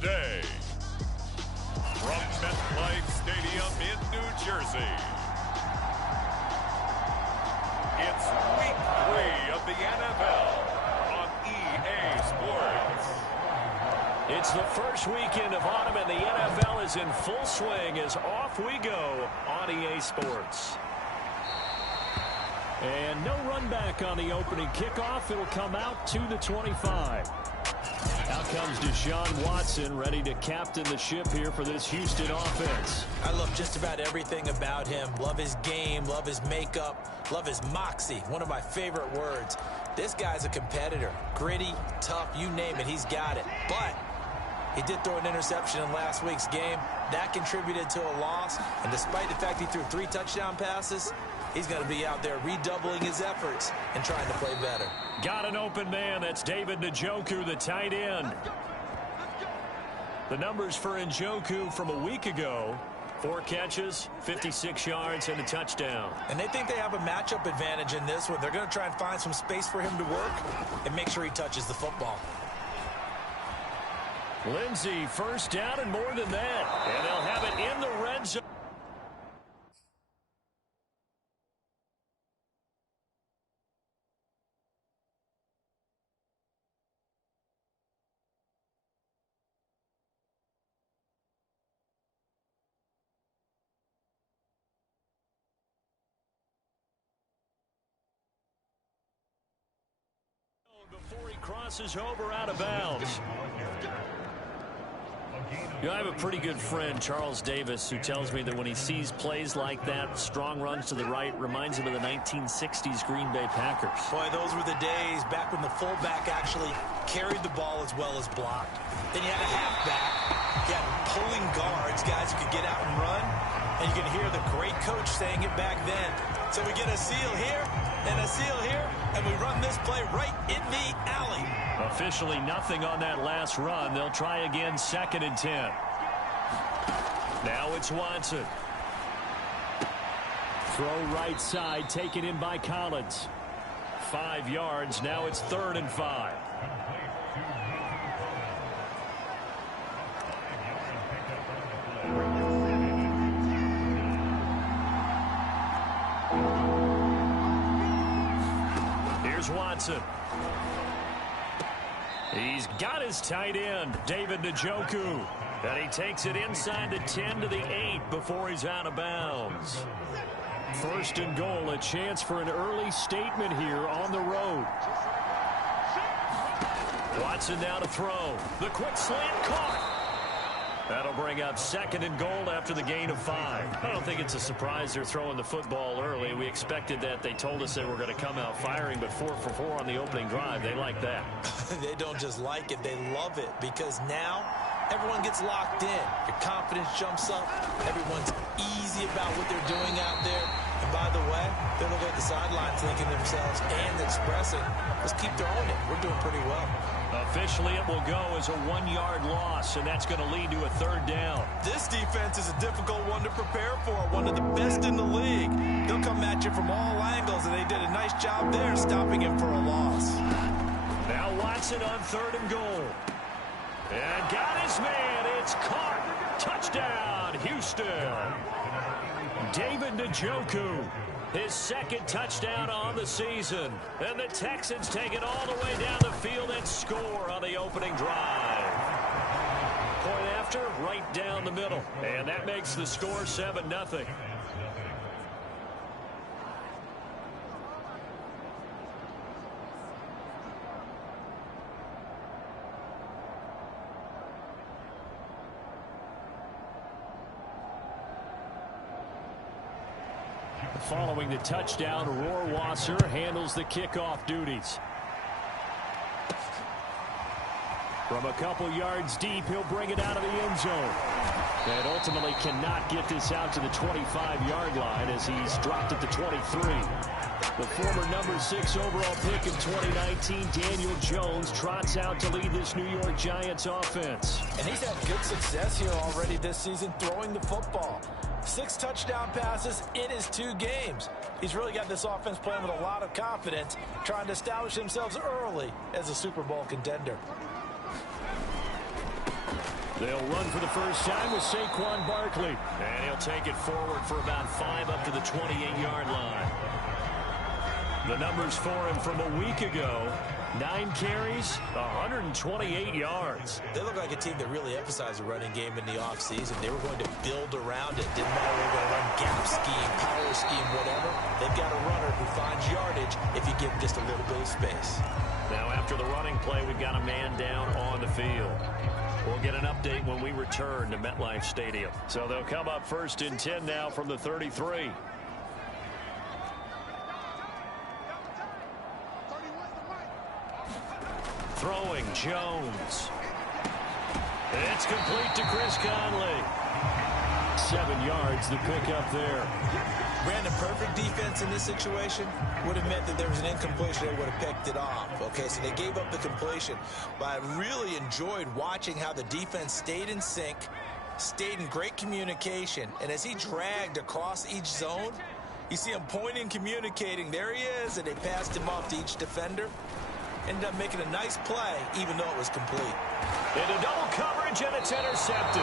today. From MetLife Stadium in New Jersey, it's Week 3 of the NFL on EA Sports. It's the first weekend of autumn, and the NFL is in full swing as off we go on EA Sports. And no run back on the opening kickoff. It'll come out to the 25. Out comes Deshaun Watson, ready to captain the ship here for this Houston offense. I love just about everything about him. Love his game, love his makeup, love his moxie. One of my favorite words. This guy's a competitor. Gritty, tough, you name it, he's got it. But he did throw an interception in last week's game. That contributed to a loss. And despite the fact he threw 3 touchdown passes, he's going to be out there redoubling his efforts and trying to play better. Got an open man. That's David Njoku, the tight end. The numbers for Njoku from a week ago: 4 catches, 56 yards, and a touchdown. And they think they have a matchup advantage in this one. They're going to try and find some space for him to work and make sure he touches the football. Lindsey, first down and more than that. And they'll have it in the red zone. Before he crosses over out of bounds. I have a pretty good friend, Charles Davis, who tells me that when he sees plays like that, strong runs to the right, reminds him of the 1960s Green Bay Packers. Boy, those were the days back when the fullback actually carried the ball as well as blocked. Then you had a halfback. You had pulling guards, guys who could get out and run. And you can hear the great coach saying it back then. So we get a seal here and a seal here, and we run this play right in the alley. Officially nothing on that last run. They'll try again, 2nd and 10. Now it's Watson. Throw right side, taken in by Collins. 5 yards. Now it's 3rd and 5. Here's Watson. He's got his tight end, David Njoku. And he takes it inside the 10 to the 8 before he's out of bounds. 1st and goal, a chance for an early statement here on the road. Watson now to throw. The quick slant caught. That'll bring up 2nd and goal after the gain of 5. I don't think it's a surprise they're throwing the football early. We expected that. They told us they were going to come out firing, but 4 for 4 on the opening drive. They like that. They don't just like it, they love it, because now everyone gets locked in. Your confidence jumps up. Everyone's easy about what they're doing out there. And by the way, they're looking at the sidelines thinking to themselves and expressing, let's keep throwing it. We're doing pretty well. Officially, it will go as a 1-yard loss, and that's going to lead to a 3rd down. This defense is a difficult one to prepare for, one of the best in the league. They'll come at you from all angles, and they did a nice job there stopping him for a loss. Now Watson on 3rd and goal. And got his man. It's caught. Touchdown, Houston. David Njoku. His 2nd touchdown on the season. And the Texans take it all the way down the field and score on the opening drive. Point after, right down the middle. And that makes the score 7-0. Following the touchdown, Rohrwasser handles the kickoff duties. From a couple yards deep, he'll bring it out of the end zone. And ultimately cannot get this out to the 25-yard line as he's dropped at the 23. The former number 6 overall pick in 2019, Daniel Jones, trots out to lead this New York Giants offense. And he's had good success here already this season throwing the football. 6 touchdown passes in his 2 games. He's really got this offense playing with a lot of confidence, trying to establish themselves early as a Super Bowl contender. They'll run for the first time with Saquon Barkley. And he'll take it forward for about 5 up to the 28-yard line. The numbers for him from a week ago: 9 carries, 128 yards. They look like a team that really emphasized the running game in the offseason. They were going to build around it. Didn't matter whether they run gap scheme, power scheme, whatever. They've got a runner who finds yardage if you give him just a little bit of space. Now after the running play, we've got a man down on the field. We'll get an update when we return to MetLife Stadium. So they'll come up 1st and 10 now from the 33. Throwing Jones. It's complete to Chris Conley. 7 yards, the pickup there. Brandon, perfect defense in this situation would have meant that there was an incompletion. They would have picked it off. Okay, so they gave up the completion. But I really enjoyed watching how the defense stayed in sync, stayed in great communication. And as he dragged across each zone, you see him pointing, communicating. There he is, and they passed him off to each defender. Ended up making a nice play, even though it was complete. Into double coverage, and it's intercepted.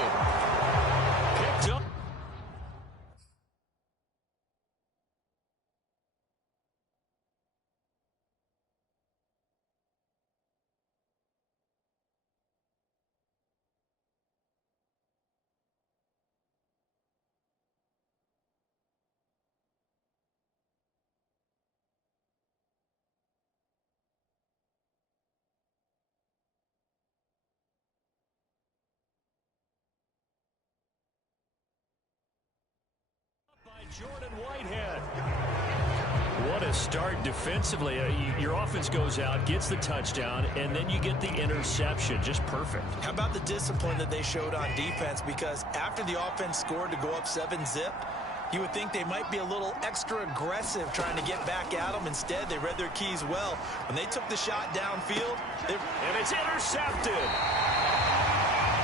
Picked up. Jordan Whitehead. What a start defensively. Your offense goes out, gets the touchdown, and then you get the interception. Just perfect. How about the discipline that they showed on defense? Because after the offense scored to go up 7-zip, you would think they might be a little extra aggressive trying to get back at them. Instead, they read their keys well. When they took the shot downfield, and it's intercepted.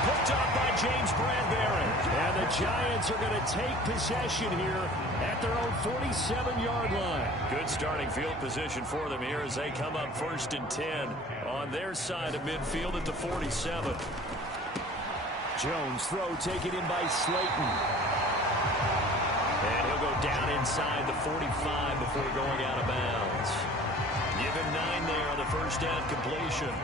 Picked up by James Bradbury. And the Giants are going to take possession here at their own 47-yard line. Good starting field position for them here as they come up 1st and 10 on their side of midfield at the 47. Jones throw taken in by Slayton. And he'll go down inside the 45 before going out of bounds. Give him 9 there on the first down completion.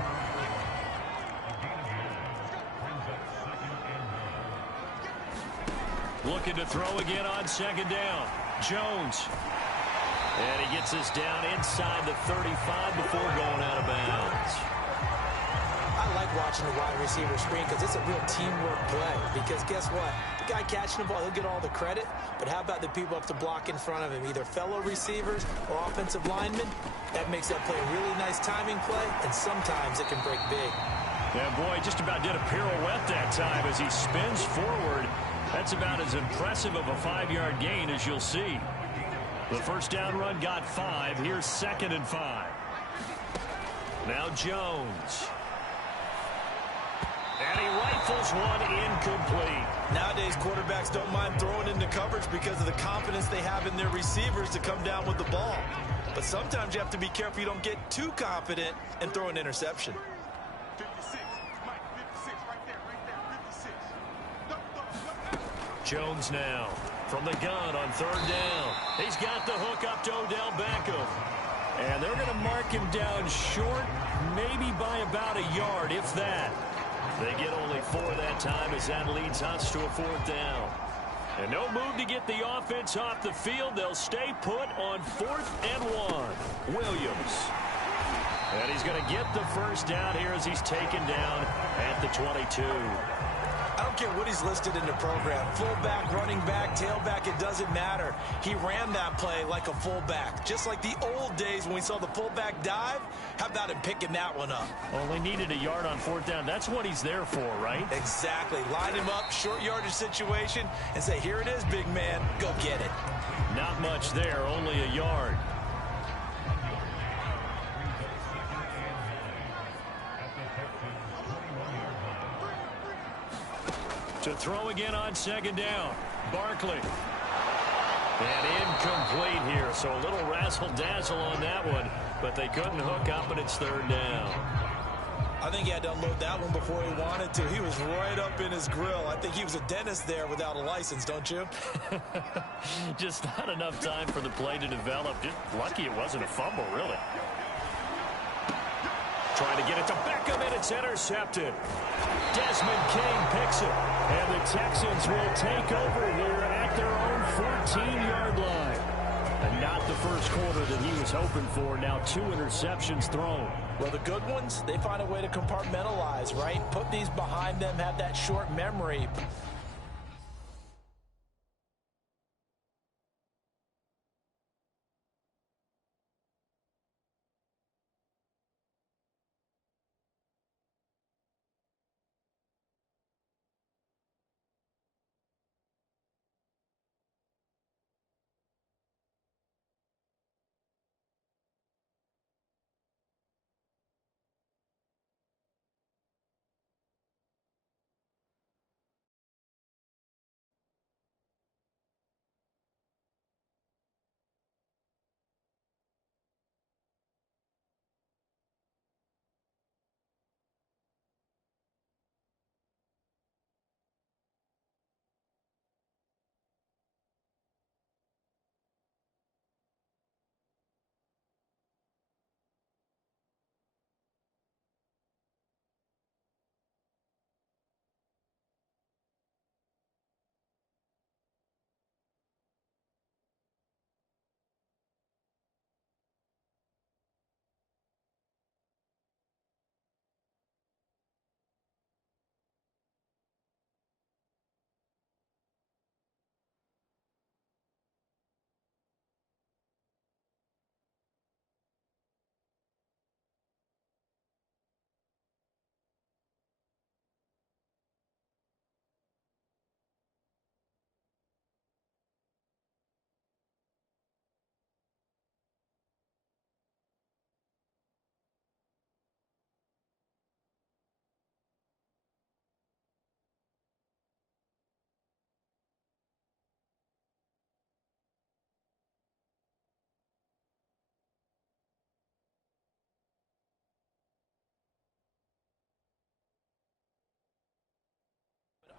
Looking to throw again on 2nd down. Jones. And he gets us down inside the 35 before going out of bounds. I like watching the wide receiver screen because it's a real teamwork play. Because guess what? The guy catching the ball, he'll get all the credit. But how about the people up to block in front of him? Either fellow receivers or offensive linemen. That makes that play a really nice timing play. And sometimes it can break big. Yeah, boy, just about did a pirouette that time as he spins forward. That's about as impressive of a 5-yard gain as you'll see. The first down run got 5. Here's 2nd and 5. Now Jones. And he rifles one incomplete. Nowadays, quarterbacks don't mind throwing into coverage because of the confidence they have in their receivers to come down with the ball. But sometimes you have to be careful you don't get too confident and throw an interception. Jones now from the gun on 3rd down. He's got the hook up to Odell Beckham. And they're going to mark him down short, maybe by about a yard, if that. They get only 4 that time as that leads us to a 4th down. And no move to get the offense off the field. They'll stay put on 4th and 1. Williams. And he's going to get the first down here as he's taken down at the 22. I don't care what he's listed in the program. Fullback, running back, tailback, it doesn't matter. He ran that play like a fullback. Just like the old days when we saw the fullback dive. How about him picking that one up? Only needed a yard on 4th down. That's what he's there for, right? Exactly. Line him up, short yardage situation, and say, here it is, big man. Go get it. Not much there, only a yard. To throw again on 2nd down. Barkley. And incomplete here, so a little razzle-dazzle on that one, but they couldn't hook up, and it's 3rd down. I I think he had to unload that one before he wanted to. He was right up in his grill. I think he was a dentist there without a license, don't you? Just not enough time for the play to develop. Just lucky it wasn't a fumble, really. Trying to get it to Beckham, and it's intercepted. Desmond King picks it. And the Texans will take over here at their own 14-yard line. And not the first quarter that he was hoping for. Now 2 interceptions thrown. Well, the good ones, they find a way to compartmentalize, right? Put these behind them, have that short memory.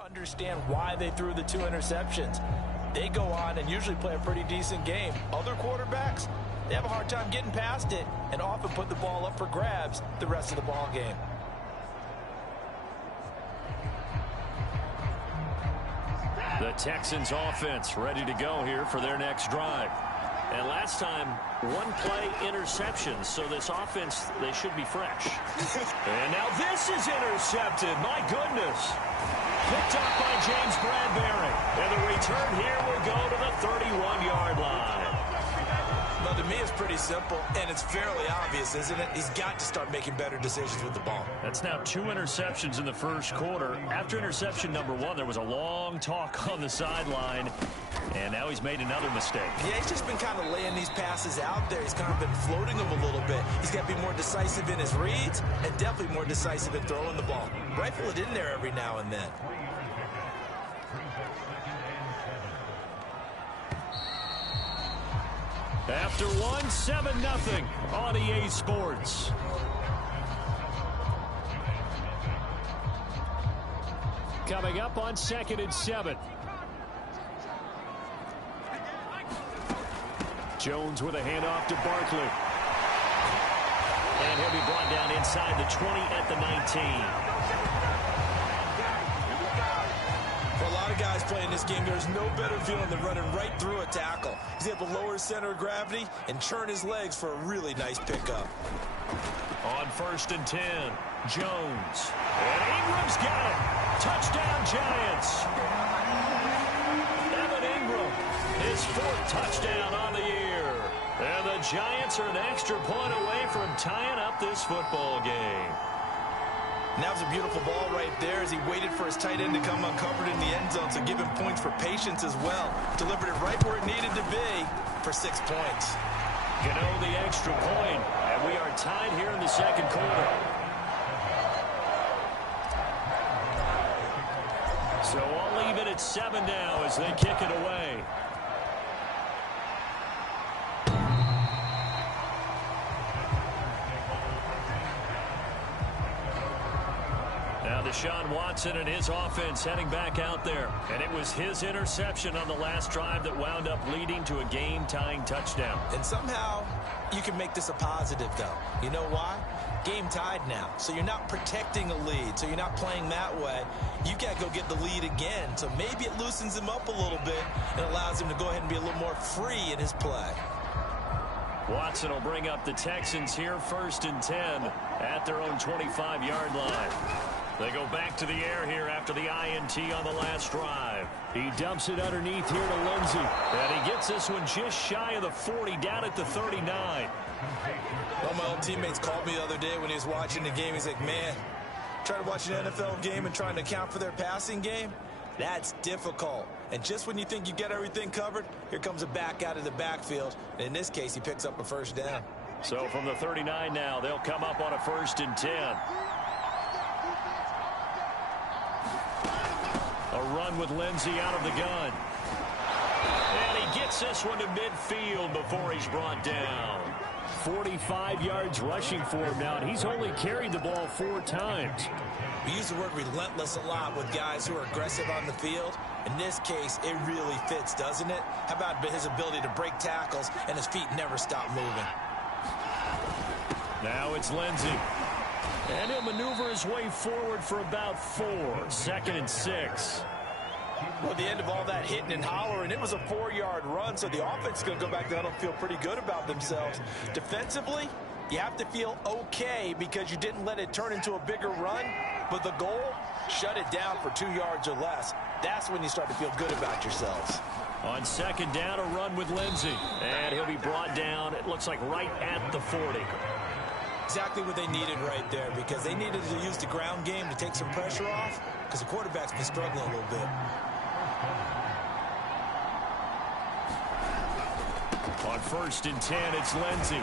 Understand why they threw the 2 interceptions. They go on and usually play a pretty decent game. Other quarterbacks, they have a hard time getting past it and often put the ball up for grabs the rest of the ball game. The Texans offense ready to go here for their next drive. And last time, 1 play interception, so this offense, they should be fresh. And now this is intercepted. My goodness. Picked up by James Bradbury. And the return here will go to the 31-yard line. Well, to me, it's pretty simple, and it's fairly obvious, isn't it? He's got to start making better decisions with the ball. That's now 2 interceptions in the first quarter. After interception number 1, there was a long talk on the sideline, and now he's made another mistake. Yeah, he's just been kind of laying these passes out there. He's kind of been floating them a little bit. He's got to be more decisive in his reads and definitely more decisive in throwing the ball. Rifle it in there every now and then. After 1, 7-0 on EA Sports. Coming up on 2nd and 7. Jones with a handoff to Barkley. And he'll be brought down inside the 20 at the 19. For a lot of guys playing this game, there's no better feeling than running right through a tackle. He's able to lower his center of gravity and churn his legs for a really nice pickup. On 1st and 10, Jones. And Ingram's got it. Touchdown, Giants. Evan Ingram, his 4th touchdown on the year. And the Giants are an extra point away from tying up this football game. And that was a beautiful ball right there as he waited for his tight end to come uncovered in the end zone, so give him points for patience as well. Delivered it right where it needed to be for 6 points. Gano the extra point, and we are tied here in the second quarter. So I'll leave it at 7 now as they kick it away. Deshaun Watson and his offense heading back out there. And it was his interception on the last drive that wound up leading to a game-tying touchdown. And somehow you can make this a positive, though. You know why? Game tied now. So you're not protecting a lead. So you're not playing that way. You got to go get the lead again. So maybe it loosens him up a little bit and allows him to go ahead and be a little more free in his play. Watson will bring up the Texans here 1st and 10 at their own 25-yard line. They go back to the air here after the INT on the last drive. He dumps it underneath here to Lindsey. And he gets this one just shy of the 40, down at the 39. One of my old teammates called me the other day when he was watching the game. He's like, man, trying to watch an NFL game and trying to account for their passing game? That's difficult. And just when you think you get everything covered, here comes a back out of the backfield. And in this case, he picks up a first down. So from the 39 now, they'll come up on a 1st and 10. A run with Lindsey out of the gun. And he gets this one to midfield before he's brought down. 45 yards rushing for him now, and he's only carried the ball 4 times. We use the word relentless a lot with guys who are aggressive on the field. In this case, it really fits, doesn't it? How about his ability to break tackles and his feet never stop moving? Now it's Lindsey. And he'll maneuver his way forward for about 4. 2nd and 6. Well, at the end of all that hitting and hollering, it was a 4-yard run, so the offense is going to go back down and feel pretty good about themselves. Defensively, you have to feel okay because you didn't let it turn into a bigger run, but the goal, shut it down for 2 yards or less. That's when you start to feel good about yourselves. On 2nd down, a run with Lindsey. And he'll be brought down, it looks like right at the 40. Exactly what they needed right there, because they needed to use the ground game to take some pressure off, because the quarterback's been struggling a little bit. On 1st and 10, it's Lindsey.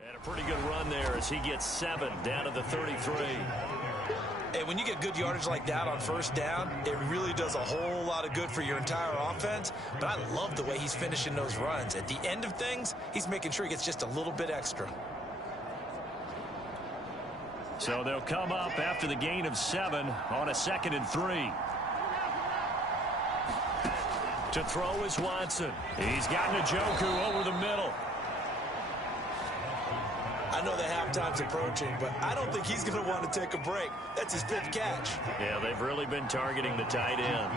And a pretty good run there as he gets 7 down to the 33. Hey, when you get good yardage like that on 1st down, it really does a whole lot of good for your entire offense. But I love the way he's finishing those runs. At the end of things, he's making sure he gets just a little bit extra. So they'll come up after the gain of 7 on a 2nd and 3. To throw is Watson. He's got Njoku over the middle. I know the halftime's approaching, but I don't think he's going to want to take a break. That's his 5th catch. Yeah, they've really been targeting the tight end.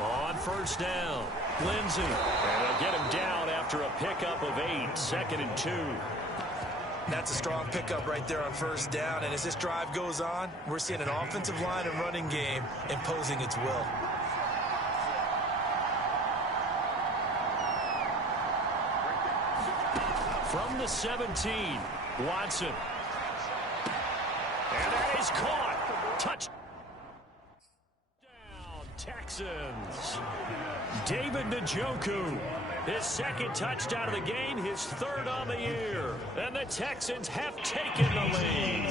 On 1st down, Lindsey. And they'll get him down after a pickup of 8, 2nd and 2. That's a strong pickup right there on 1st down. And as this drive goes on, we're seeing an offensive line and running game imposing its will. From the 17, Watson. And that is caught. Touchdown, Texans. David Njoku. His 2nd touchdown of the game, his 3rd on the year. And the Texans have taken the lead.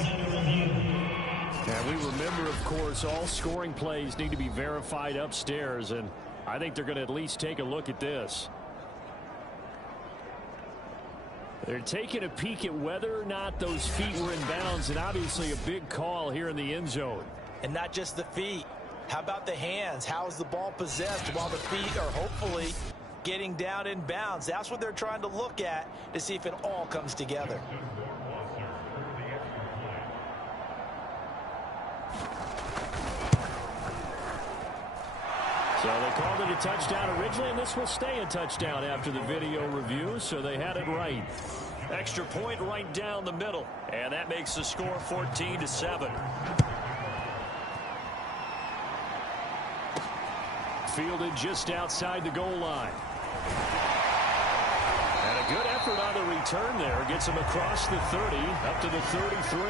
And we remember, of course, all scoring plays need to be verified upstairs. And I think they're going to at least take a look at this. They're taking a peek at whether or not those feet were in bounds, and obviously a big call here in the end zone. And not just the feet. How about the hands? How is the ball possessed while the feet are hopefully getting down in bounds? That's what they're trying to look at to see if it all comes together. So they called it a touchdown originally, and this will stay a touchdown after the video review, so they had it right. Extra point right down the middle, and that makes the score 14-7. Fielded just outside the goal line. And a good effort on the return there. Gets him across the 30, up to the 33.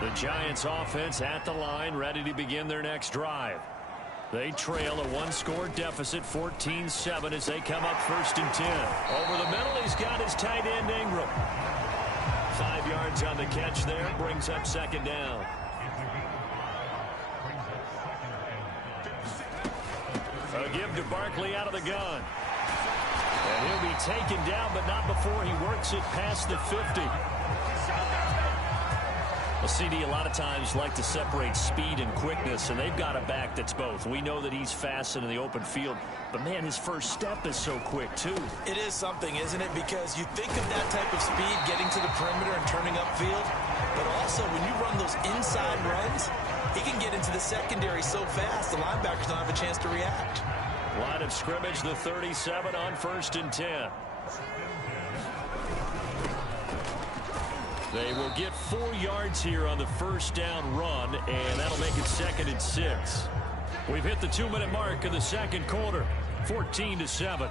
The Giants offense at the line, ready to begin their next drive. They trail a 1-score deficit, 14-7, as they come up 1st and 10. Over the middle, he's got his tight end Ingram. 5 yards on the catch there, brings up 2nd down. give to Barkley out of the gun. And he'll be taken down, but not before he works it past the 50. Well, CD, a lot of times like to separate speed and quickness, and they've got a back that's both. We know that he's fast in the open field, but, man, his first step is so quick, too. It is something, isn't it? Because you think of that type of speed getting to the perimeter and turning upfield, but also when you run those inside runs, he can get into the secondary so fast the linebackers don't have a chance to react. Line of scrimmage, the 37 on 1st and 10. They will get 4 yards here on the first down run, and that'll make it 2nd and 6. We've hit the 2-minute mark of the second quarter, 14-7.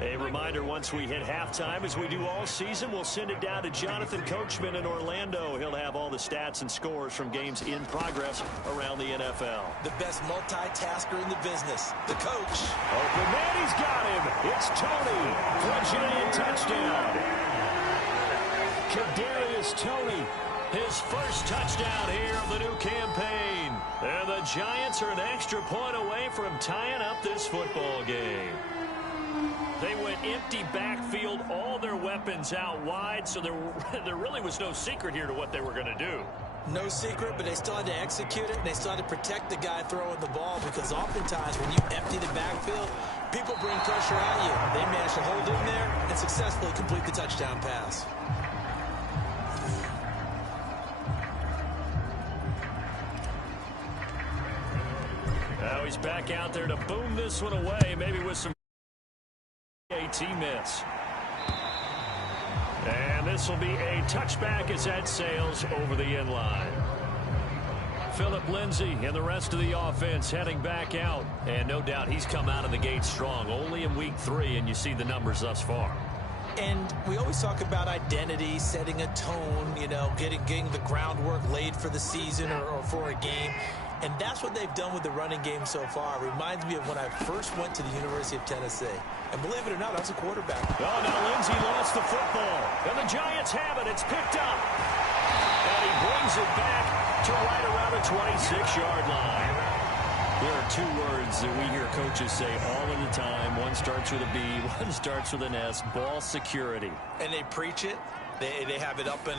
A reminder, once we hit halftime, as we do all season, we'll send it down to Jonathan Coachman in Orlando. He'll have all the stats and scores from games in progress around the NFL. The best multitasker in the business, the coach. Open man, he's got him. It's Tony for a Giant touchdown. Kadarius Toney, his first touchdown here of the new campaign. And the Giants are an extra point away from tying up this football game. They went empty backfield, all their weapons out wide, so there really was no secret here to what they were going to do. No secret, but they still had to execute it, and they still had to protect the guy throwing the ball, because oftentimes when you empty the backfield, people bring pressure at you. They managed to hold in there and successfully complete the touchdown pass. Now he's back out there to boom this one away, maybe with some AT miss. And this will be a touchback as that sails over the end line. Phillip Lindsay and the rest of the offense heading back out. And no doubt he's come out of the gate strong, only in week 3, and you see the numbers thus far. And we always talk about identity, setting a tone, you know, getting the groundwork laid for the season or for a game. And that's what they've done with the running game so far. It reminds me of when I first went to the University of Tennessee. And believe it or not, I was a quarterback. Oh, now Lindsay lost the football. And the Giants have it. It's picked up. And he brings it back to right around the 26-yard line. There are 2 words that we hear coaches say all of the time. One starts with a B, one starts with an S. Ball security. And they preach it. They have it up in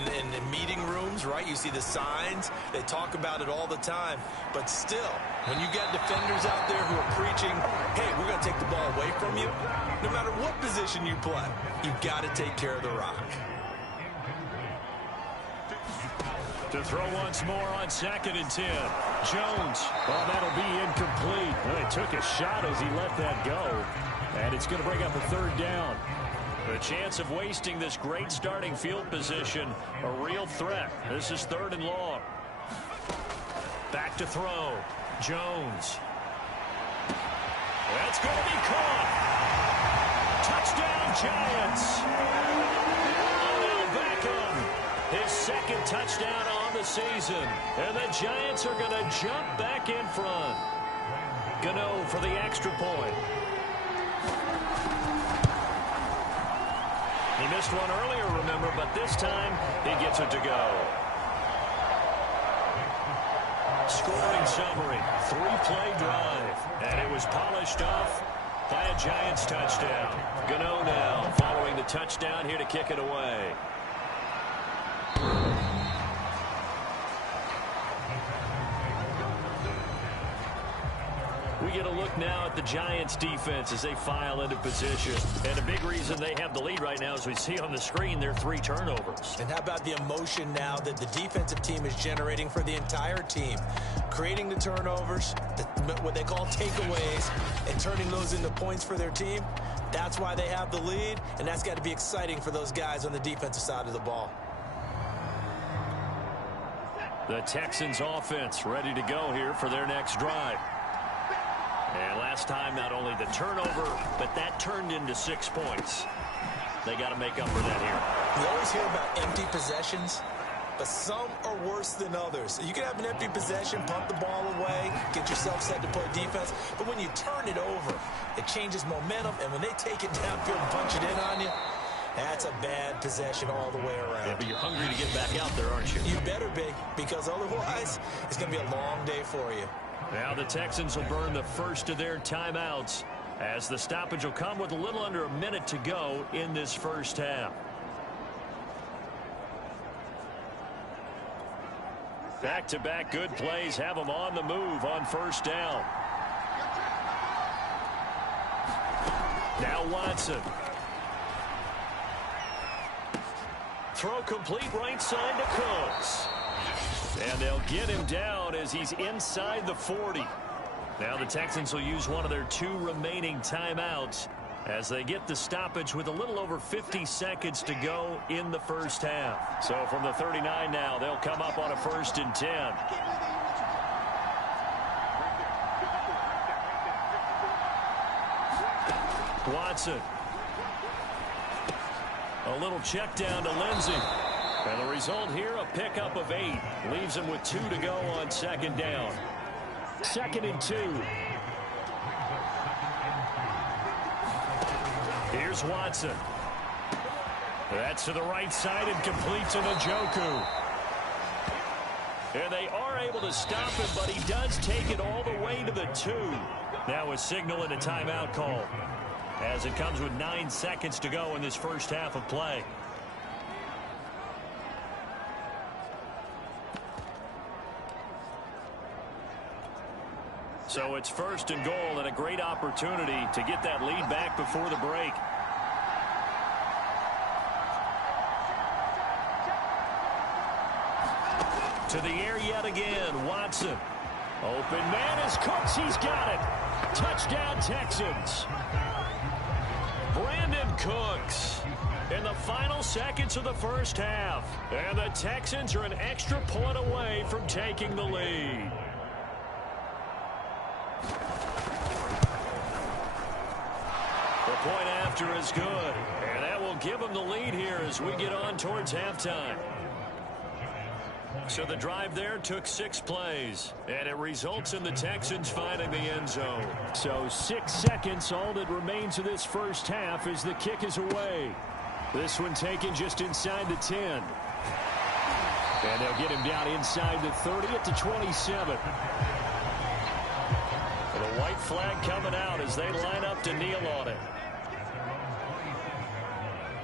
meeting rooms, right? You see the signs. They talk about it all the time. But still, when you got defenders out there who are preaching, hey, we're going to take the ball away from you, no matter what position you play, you've got to take care of the rock. To throw once more on 2nd and 10. Jones. Oh, that'll be incomplete. Well, he took a shot as he let that go. And it's going to bring up a 3rd down. The chance of wasting this great starting field position, a real threat. This is 3rd and long. Back to throw. Jones. That's going to be caught. Touchdown, Giants. Odell Beckham, his 2nd touchdown on the season. And the Giants are going to jump back in front. Gano for the extra point. He missed one earlier, remember, but this time he gets it to go. Scoring summary, 3-play drive, and it was polished off by a Giants touchdown. Gano now following the touchdown here to kick it away. We get a look now at the Giants defense as they file into position. And a big reason they have the lead right now, as we see on the screen, their 3 turnovers. And how about the emotion now that the defensive team is generating for the entire team? Creating the turnovers, what they call takeaways, and turning those into points for their team. That's why they have the lead, and that's got to be exciting for those guys on the defensive side of the ball. The Texans offense ready to go here for their next drive. And last time, not only the turnover, but that turned into 6 points. They got to make up for that here. You always hear about empty possessions, but some are worse than others. You can have an empty possession, pump the ball away, get yourself set to play defense, but when you turn it over, it changes momentum, and when they take it downfield and punch it in on you, that's a bad possession all the way around. Yeah, but you're hungry to get back out there, aren't you? You better be, because otherwise, it's going to be a long day for you. Now the Texans will burn the first of their timeouts as the stoppage will come with a little under a minute to go in this first half. Back-to-back good plays have them on the move on first down. Now Watson. Throw complete right side to Cooks. And they'll get him down as he's inside the 40. Now the Texans will use one of their 2 remaining timeouts as they get the stoppage with a little over 50 seconds to go in the first half. So from the 39 now, they'll come up on a 1st and 10. Watson. A little check down to Lindsey. And the result here, a pickup of 8. Leaves him with 2 to go on 2nd down. 2nd and 2. Here's Watson. That's to the right side and complete to Njoku. And they are able to stop him, but he does take it all the way to the 2. Now a signal and a timeout call, as it comes with 9 seconds to go in this first half of play. So it's 1st and goal and a great opportunity to get that lead back before the break. To the air yet again, Watson. Open man is Cooks. He's got it. Touchdown, Texans. Brandon Cooks in the final seconds of the first half. And the Texans are an extra point away from taking the lead. The point after is good. And that will give them the lead here as we get on towards halftime. So the drive there took 6 plays, and it results in the Texans finding the end zone. So 6 seconds, all that remains of this first half as the kick is away. This one taken just inside the 10. And they'll get him down inside the 30 at the 27. And a white flag coming out as they line up to kneel on it.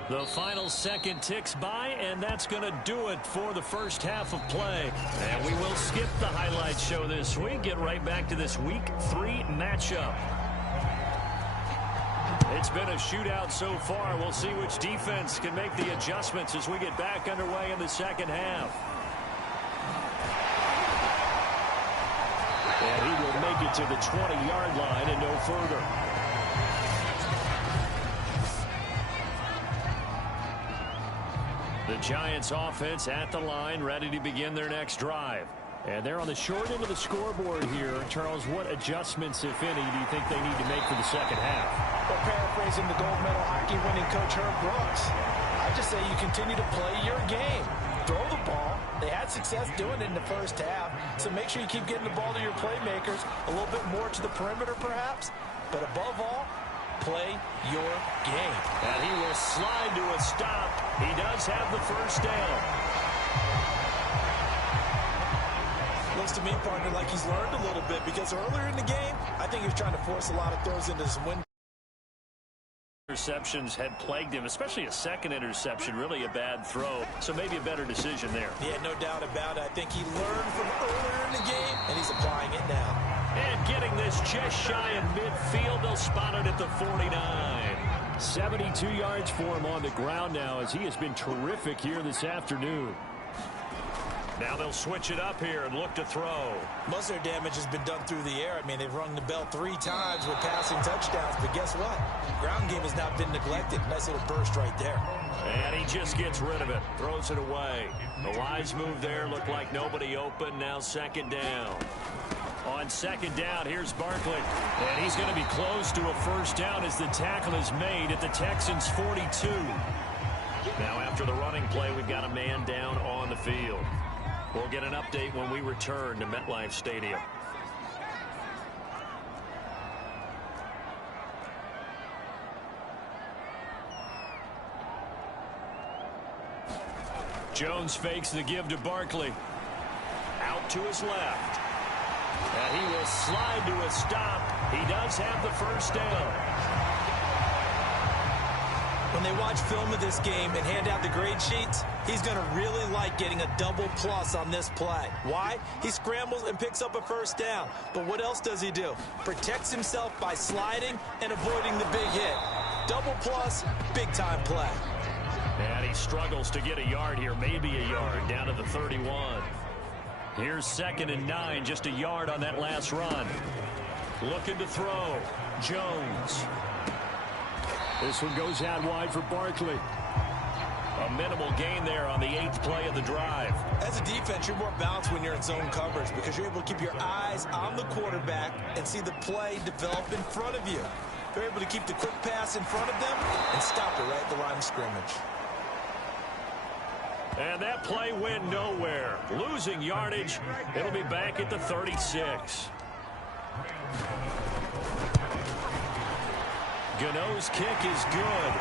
The final second ticks by, and that's going to do it for the first half of play. And we will skip the highlight show this week. Get right back to this Week 3 matchup. It's been a shootout so far. We'll see which defense can make the adjustments as we get back underway in the second half. And he will make it to the 20-yard line and no further. The Giants offense at the line, ready to begin their next drive. And they're on the short end of the scoreboard here. Charles, what adjustments, if any, do you think they need to make for the second half? Well, paraphrasing the gold medal hockey winning coach Herb Brooks, I just say you continue to play your game. Throw the ball. They had success doing it in the first half, so make sure you keep getting the ball to your playmakers, a little bit more to the perimeter perhaps, but above all, play your game. And he will slide to a stop. He does have the first down. Looks to me, partner, like he's learned a little bit, because earlier in the game, I think he was trying to force a lot of throws into some wind. Interceptions had plagued him, especially a second interception, really a bad throw. So maybe a better decision there. Yeah, no doubt about it. I think he learned from earlier in the game, and he's applying it now. And getting this just shy of midfield, they'll spot it at the 49. 72 yards for him on the ground now, as he has been terrific here this afternoon. Now they'll switch it up here and look to throw. Most of their damage has been done through the air. I mean, they've rung the bell 3 times with passing touchdowns, but guess what? Ground game has not been neglected. Nice little burst right there. And he just gets rid of it, throws it away. The wise move there, looked like nobody open. Now second down. On second down, here's Barkley. And he's going to be close to a first down as the tackle is made at the Texans' 42. Now after the running play, we've got a man down on the field. We'll get an update when we return to MetLife Stadium. Jones fakes the give to Barkley. Out to his left. And he will slide to a stop He does have the first down. When they watch film of this game and hand out the grade sheets, he's going to really like getting a double plus on this play. Why? He scrambles and picks up a first down. But what else does he do? Protects himself by sliding and avoiding the big hit. Double plus, big-time play. And he struggles to get a yard here, maybe a yard, down to the 31. Here's 2nd and 9, just a yard on that last run. Looking to throw. Jones. This one goes out wide for Barkley. A minimal gain there on the 8th play of the drive. As a defense, you're more balanced when you're in zone coverage because you're able to keep your eyes on the quarterback and see the play develop in front of you. They're able to keep the quick pass in front of them and stop it right at the line of scrimmage. And that play went nowhere. Losing yardage. It'll be back at the 36. Gano's kick is good.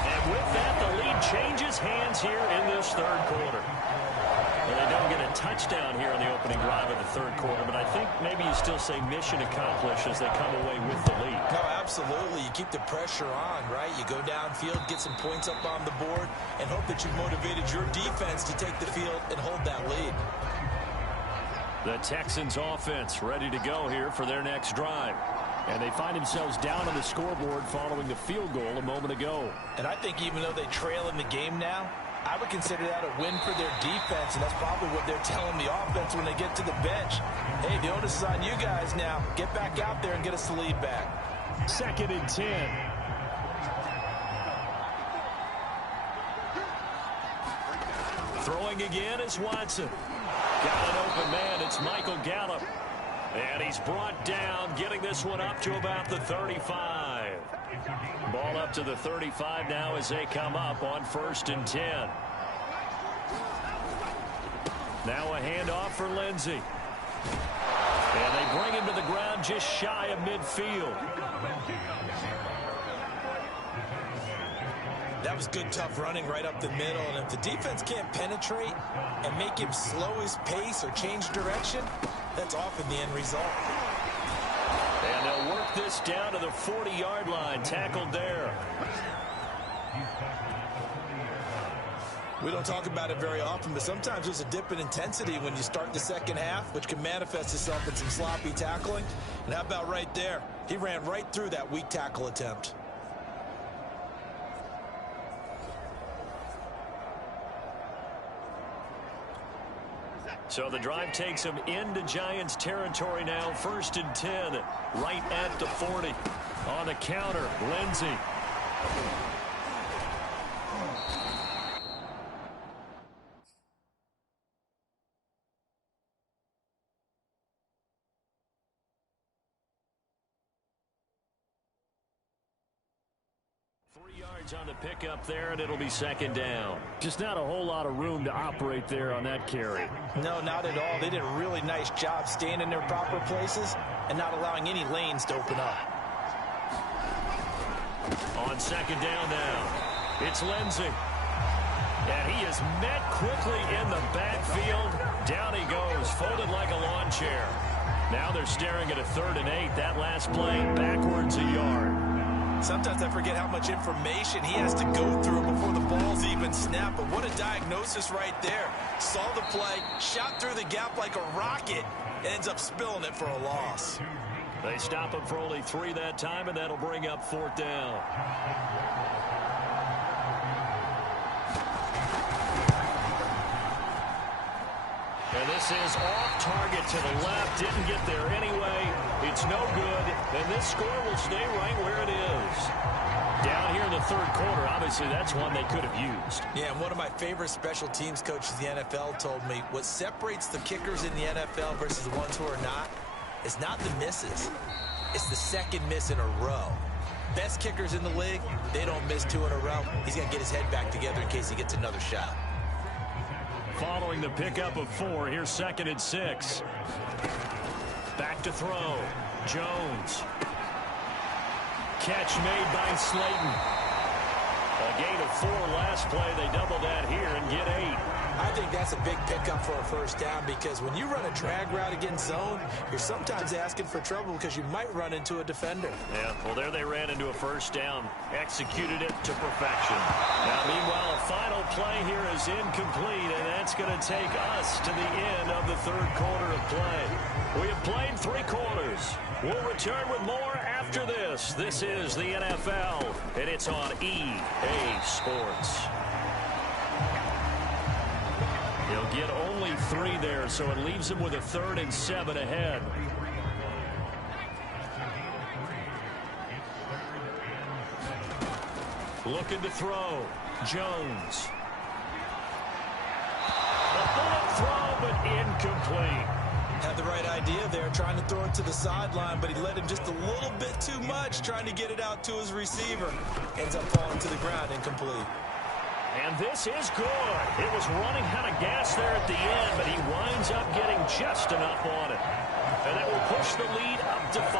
And with that, the lead changes hands here in this third quarter. Well, they don't get a touchdown here on the opening drive of the third quarter, but I think maybe you still say mission accomplished as they come away with the lead. No, absolutely. You keep the pressure on, right? You go downfield, get some points up on the board, and hope that you've motivated your defense to take the field and hold that lead. The Texans offense ready to go here for their next drive. And they find themselves down on the scoreboard following the field goal a moment ago. And I think even though they trail in the game now, I would consider that a win for their defense, and that's probably what they're telling the offense when they get to the bench. Hey, the onus is on you guys now. Get back out there and get us the lead back. 2nd and 10. Throwing again is Watson. Got an open man. It's Michael Gallup. And he's brought down, getting this one up to about the 35. Ball up to the 35 now as they come up on 1st and 10. Now a handoff for Lindsey. And they bring him to the ground just shy of midfield. That was good, tough running right up the middle. And if the defense can't penetrate and make him slow his pace or change direction, that's often the end result. And they'll work this down to the 40-yard line. Tackled there. We don't talk about it very often, but sometimes there's a dip in intensity when you start the second half, which can manifest itself in some sloppy tackling. And how about right there? He ran right through that weak tackle attempt. So the drive takes him into Giants territory now. 1st and 10, right at the 40. On the counter, Lindsey. On the pickup there, and it'll be 2nd down. Just not a whole lot of room to operate there on that carry. No, not at all. They did a really nice job staying in their proper places and not allowing any lanes to open up. On 2nd down now, it's Lindsey. And he is met quickly in the backfield. Down he goes, folded like a lawn chair. Now they're staring at a 3rd and 8. That last play, backwards a yard. Sometimes I forget how much information he has to go through before the ball's even snapped. But what a diagnosis right there. Saw the play, shot through the gap like a rocket, and ends up spilling it for a loss. They stop him for only 3 that time, and that'll bring up 4th down. And this is off target to the left. Didn't get there anyway. It's no good. And this score will stay right where it is. Down here in the third quarter, obviously that's one they could have used. Yeah, and one of my favorite special teams coaches in the NFL told me what separates the kickers in the NFL versus the ones who are not is not the misses. It's the second miss in a row. Best kickers in the league, they don't miss 2 in a row. He's got to get his head back together in case he gets another shot. Following the pickup of 4, here's 2nd and 6. Back to throw. Jones. Catch made by Slayton. A gain of 4 last play. They double that here and get 8. I think that's a big pickup for a first down because when you run a drag route against zone, you're sometimes asking for trouble because you might run into a defender. Yeah, well, there they ran into a first down, executed it to perfection. Now, meanwhile, a final play here is incomplete, and that's going to take us to the end of the third quarter of play. We have played 3 quarters. We'll return with more after this. This is the NFL, and it's on EA Sports. He'll get only 3 there, so it leaves him with a 3rd and 7 ahead. Looking to throw. Jones. A bullet throw, but incomplete. Had the right idea there, trying to throw it to the sideline, but he let him just a little bit too much, trying to get it out to his receiver. Ends up falling to the ground, incomplete. And this is good. It was running out of gas there at the end, but he winds up getting just enough on it. And that will push the lead up to 5.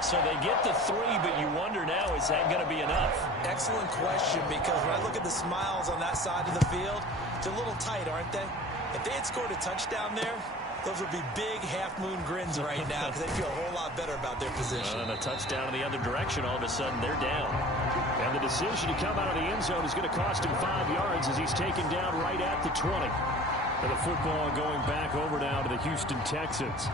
So they get the 3, but you wonder now, is that going to be enough? Excellent question, because when I look at the smiles on that side of the field, they're a little tight, aren't they? If they had scored a touchdown there, those would be big half-moon grins right now because they feel a whole lot better about their position. And a touchdown in the other direction, all of a sudden they're down. And the decision to come out of the end zone is going to cost him 5 yards as he's taken down right at the 20. And the football going back over now to the Houston Texans.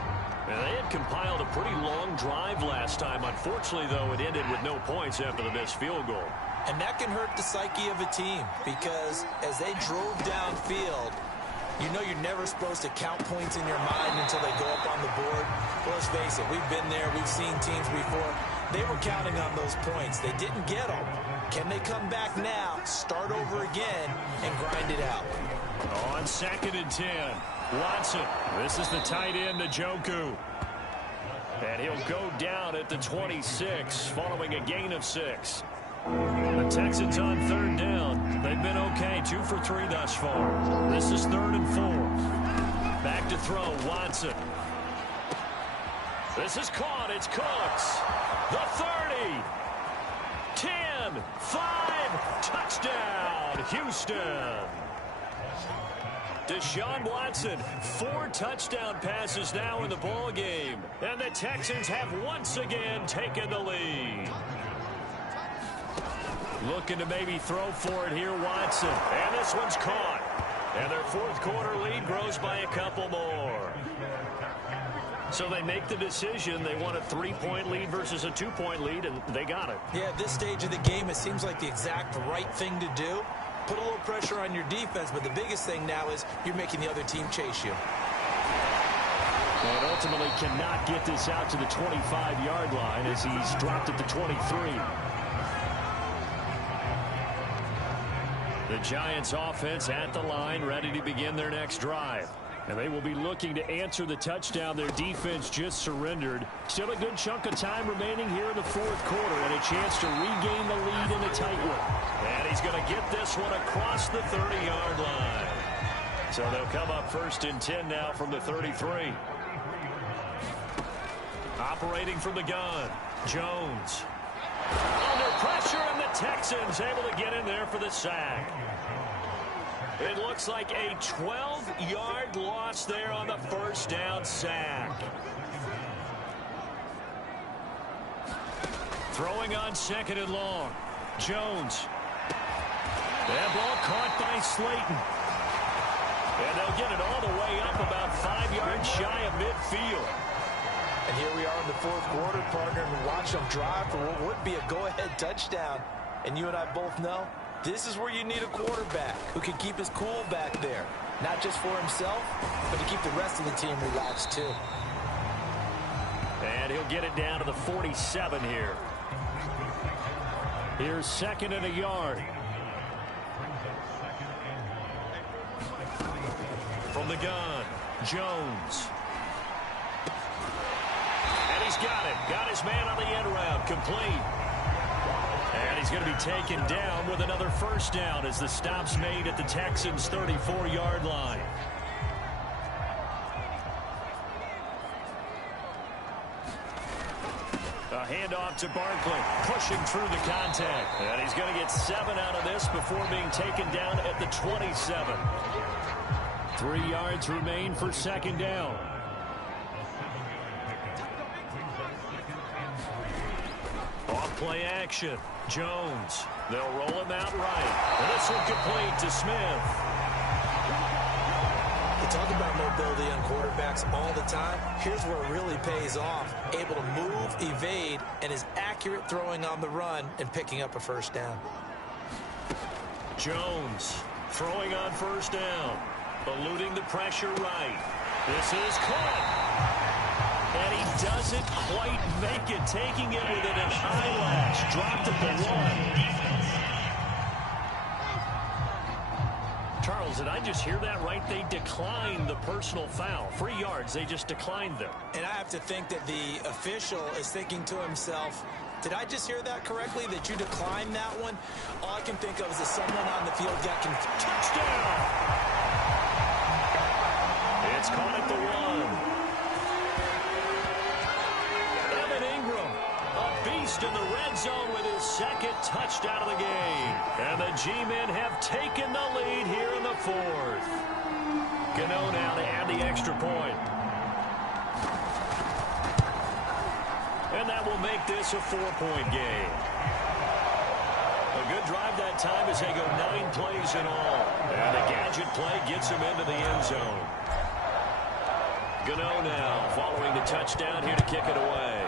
And they had compiled a pretty long drive last time. Unfortunately, though, it ended with no points after the missed field goal. And that can hurt the psyche of a team because as they drove downfield, you know you're never supposed to count points in your mind until they go up on the board. Well, let's face it, we've been there. We've seen teams before. They were counting on those points. They didn't get them. Can they come back now, start over again, and grind it out? On 2nd and 10, Watson. This is the tight end, Njoku. And he'll go down at the 26 following a gain of 6. The Texans on 3rd down. They've been okay, 2 for 3 thus far. This is 3rd and 4. Back to throw, Watson. This is caught, it's Cooks. The 30. 10, 5, touchdown, Houston. Deshaun Watson, 4 touchdown passes now in the ball game. And the Texans have once again taken the lead. Looking to maybe throw for it here, Watson. And this one's caught. And their 4th quarter lead grows by a couple more. So they make the decision. They want a 3-point lead versus a 2-point lead, and they got it. Yeah, at this stage of the game, it seems like the exact right thing to do. Put a little pressure on your defense, but the biggest thing now is you're making the other team chase you. And ultimately cannot get this out to the 25-yard line as he's dropped at the 23. The Giants offense at the line, ready to begin their next drive. And they will be looking to answer the touchdown their defense just surrendered. Still a good chunk of time remaining here in the 4th quarter and a chance to regain the lead in a tight one. And he's going to get this one across the 30-yard line. So they'll come up 1st and 10 now from the 33. Operating from the gun, Jones. Under pressure, and the Texans able to get in there for the sack. It looks like a 12-yard loss there on the 1st down sack. Throwing on 2nd and long. Jones. That ball caught by Slayton. And they'll get it all the way up about 5 yards shy of midfield. And here we are in the 4th quarter, partner, and watch them drive for what would be a go-ahead touchdown. And you and I both know this is where you need a quarterback who can keep his cool back there. Not just for himself, but to keep the rest of the team relaxed too. And he'll get it down to the 47 here. Here's 2nd and a yard. From the gun, Jones. And he's got it. Got his man on the end round. Complete. And he's going to be taken down with another 1st down as the stop's made at the Texans' 34-yard line. A Handoff to Barkley, pushing through the contact. And he's going to get 7 out of this before being taken down at the 27. 3 yards remain for second down. Off play action. Jones. They'll roll him out right. And this one complete to Smith. We talk about mobility on quarterbacks all the time. Here's where it really pays off. Able to move, evade, and is accurate throwing on the run and picking up a first down. Jones throwing on first down. Eluding the pressure right. This is caught. And he doesn't quite make it. Taking it within an eyelash. Dropped at the 1. Charles, did I just hear that right? They declined the personal foul. 3 yards, they just declined them. And I have to think that the official is thinking to himself, did I just hear that correctly, that you declined that one? All I can think of is that someone on the field got confused. Touchdown! It's caught at the 1. Evan Ingram, a beast in the red zone with his second touchdown of the game. And the G-men have taken the lead here in the 4th. Gano now to add the extra point. And that will make this a 4-point game. A good drive that time as they go 9 plays in all. And the gadget play gets him into the end zone. Gano now following the touchdown here to kick it away.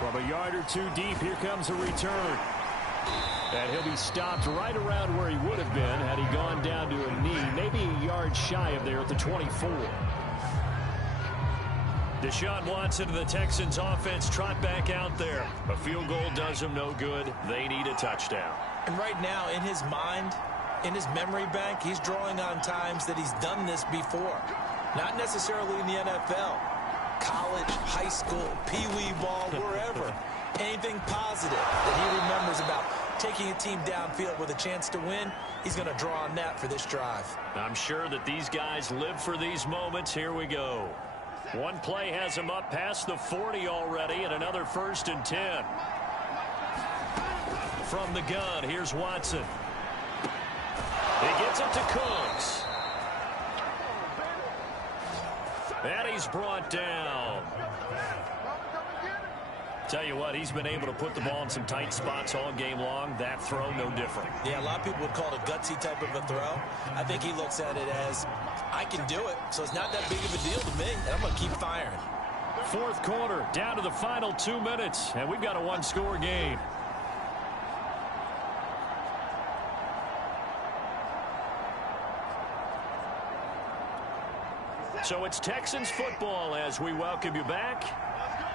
From a yard or 2 deep, here comes a return. And he'll be stopped right around where he would have been had he gone down to a knee, maybe a yard shy of there at the 24. Deshaun Watson and the Texans offense trot back out there. A field goal does them no good. They need a touchdown. And right now, in his mind, in his memory bank, he's drawing on times that he's done this before. Not necessarily in the NFL. College, high school, pee-wee ball, wherever. Anything positive that he remembers about taking a team downfield with a chance to win, he's going to draw on that for this drive. I'm sure that these guys live for these moments. Here we go. One play has him up past the 40 already, and another 1st and 10. From the gun, here's Watson. He gets it to Cooks. And he's brought down. Tell you what, he's been able to put the ball in some tight spots all game long. That throw, no different. Yeah, a lot of people would call it a gutsy type of a throw. I think he looks at it as, I can do it, so it's not that big of a deal to me, and I'm going to keep firing. 4th quarter, down to the final 2 minutes, and we've got a 1-score game. So it's Texans football as we welcome you back.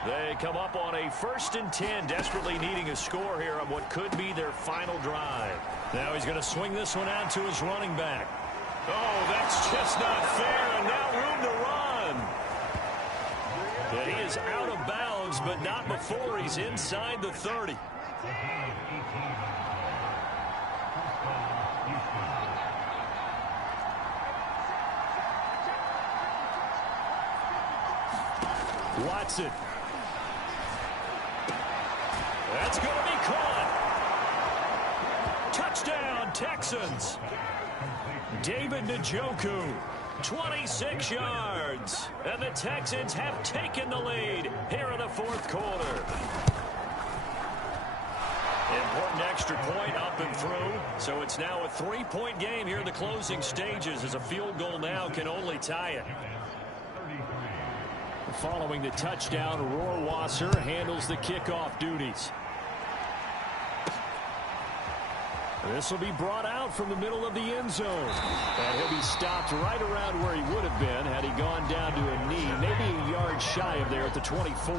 They come up on a 1st and 10, desperately needing a score here on what could be their final drive. Now he's going to swing this one out to his running back. Oh, that's just not fair, and now room to run. And he is out of bounds, but not before he's inside the 30. Watson. That's going to be caught. Touchdown, Texans. David Njoku, 26 yards. And the Texans have taken the lead here in the 4th quarter. Important extra point up and through. So it's now a 3-point game here in the closing stages as a field goal now can only tie it. Following the touchdown, Rohrwasser handles the kickoff duties. This will be brought out from the middle of the end zone. And he'll be stopped right around where he would have been had he gone down to a knee, maybe a yard shy of there at the 24.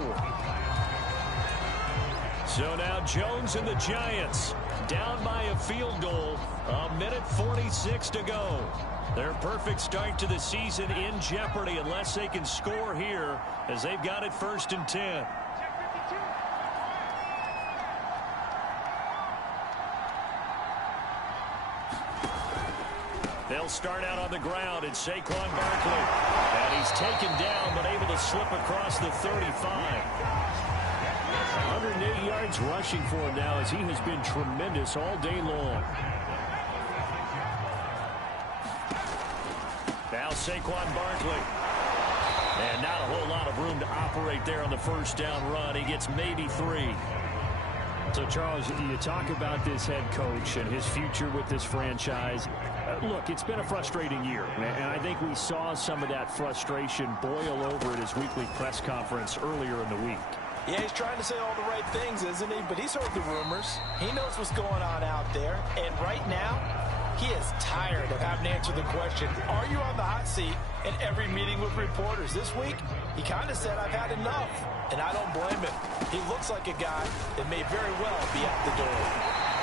So now Jones and the Giants down by a field goal. 1:46 to go. Their perfect start to the season in jeopardy unless they can score here as they've got it 1st and 10. They'll start out on the ground, and Saquon Barkley. And he's taken down, but able to slip across the 35. 108 yards rushing for him now as he has been tremendous all day long. Now Saquon Barkley. And not a whole lot of room to operate there on the first down run. He gets maybe 3. So, Charles, you talk about this head coach and his future with this franchise. Look, it's been a frustrating year, and I think we saw some of that frustration boil over at his weekly press conference earlier in the week. Yeah, he's trying to say all the right things, isn't he? But he's heard the rumors. He knows what's going on out there. And right now, he is tired of having to answer the question, are you on the hot seat, in every meeting with reporters. This week, he kind of said, I've had enough. And I don't blame him. He looks like a guy that may very well be at the door.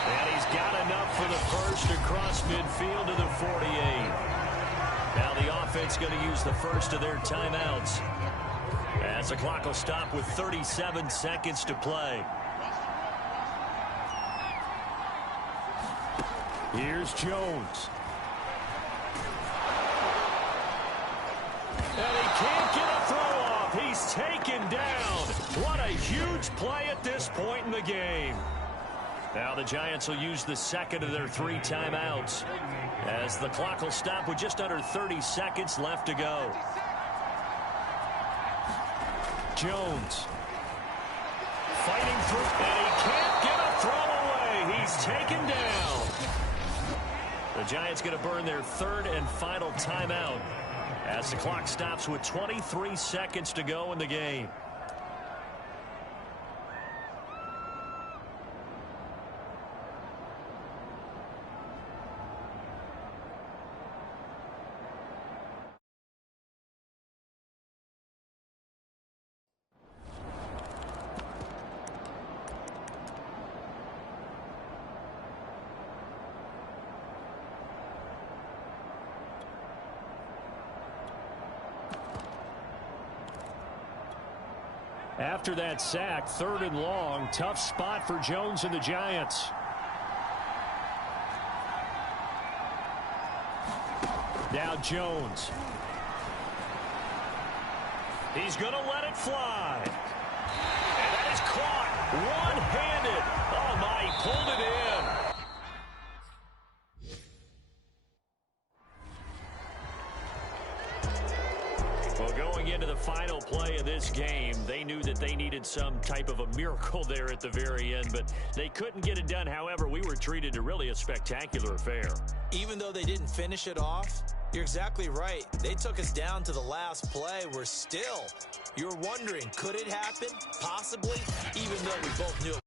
And he's got enough for the first across midfield to the 48. Now the offense going to use the first of their timeouts, as the clock will stop with 37 seconds to play. Here's Jones. And he can't get a throw off. He's taken down. What a huge play at this point in the game. Now the Giants will use the second of their 3 timeouts, as the clock will stop with just under 30 seconds left to go. Jones fighting through, and he can't get a throw away. He's taken down. The Giants going to burn their 3rd and final timeout, as the clock stops with 23 seconds to go in the game. After that sack, 3rd and long, tough spot for Jones and the Giants. Now Jones. He's going to let it fly. And that is caught one-handed. Oh, my, he pulled it in. Well, going into the final play of this game, they knew that they needed some type of a miracle there at the very end, but they couldn't get it done. However, we were treated to really a spectacular affair. Even though they didn't finish it off, you're exactly right. They took us down to the last play. We're still, you're wondering, could it happen? Possibly, even though we both knew it.